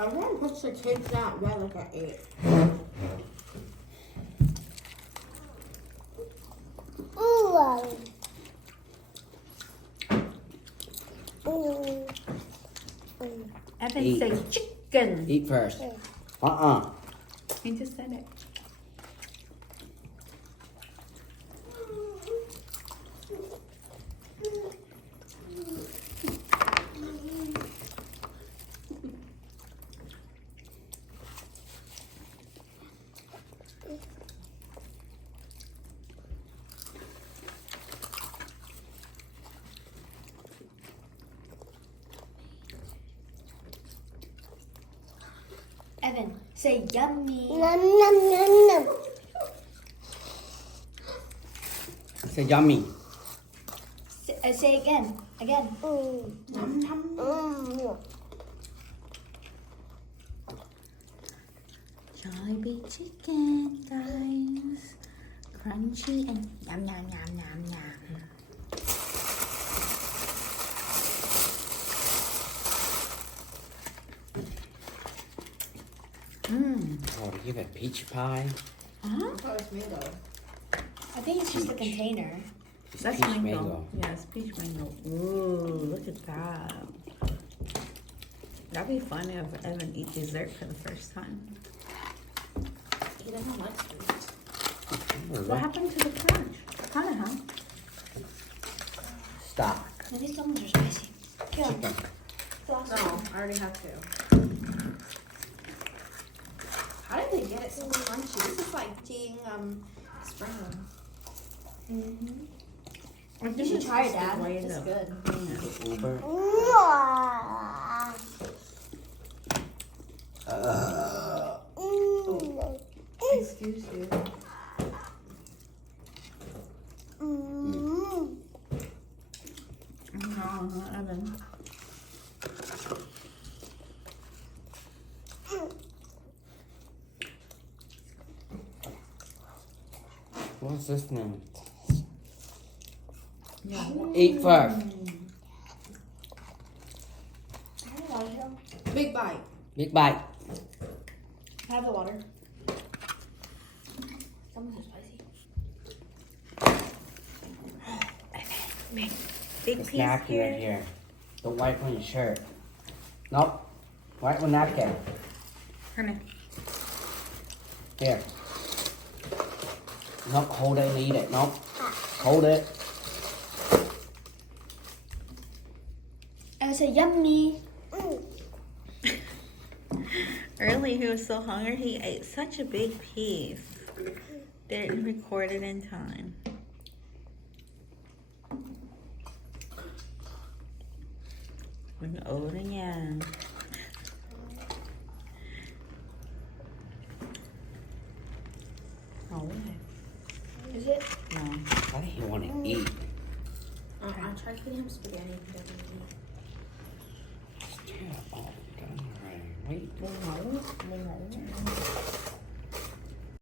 I want to push the kids out bed like at 8. Evan Eat. say chicken. Eat first. He just said it. Evan, say yummy. Say yummy. Say again. Again. Nom, nom. Jollibee chicken, guys. Crunchy and yum, yum, yum, yum, yum. Oh, you have peach pie. Huh? I thought it was mango. I think it's just the Peach. container. It's That's peach mango. Yes, peach mango. Ooh, look at that. That'd be fun if Evan eat dessert for the first time. He doesn't like sweets. What happened to the crunch? Kinda, huh? Stop. No, these gummies are spicy. Chicken. No, I already have to. How did they get it so crunchy? This is like eating spring rolls. You should try it, Dad. It's good. Uber. Excuse you. No, Evan. What's this name? Yeah. Eat first. Big bite. Big bite. Have the water. Gummies are spicy. Big It's piece napkin here. right here. Don't wipe on your shirt. Nope. Wipe on napkin. Come here. Here. Nope. Hold it and eat it. Nope. Hold it. I said yummy. Earlier he was so hungry he ate such a big piece. Didn't record it in time. We're old and young. Oh, Is it? no. Why do you want to eat? I tried feeding him spaghetti. He doesn't eat. Yeah. Oh, done already. Wait. No.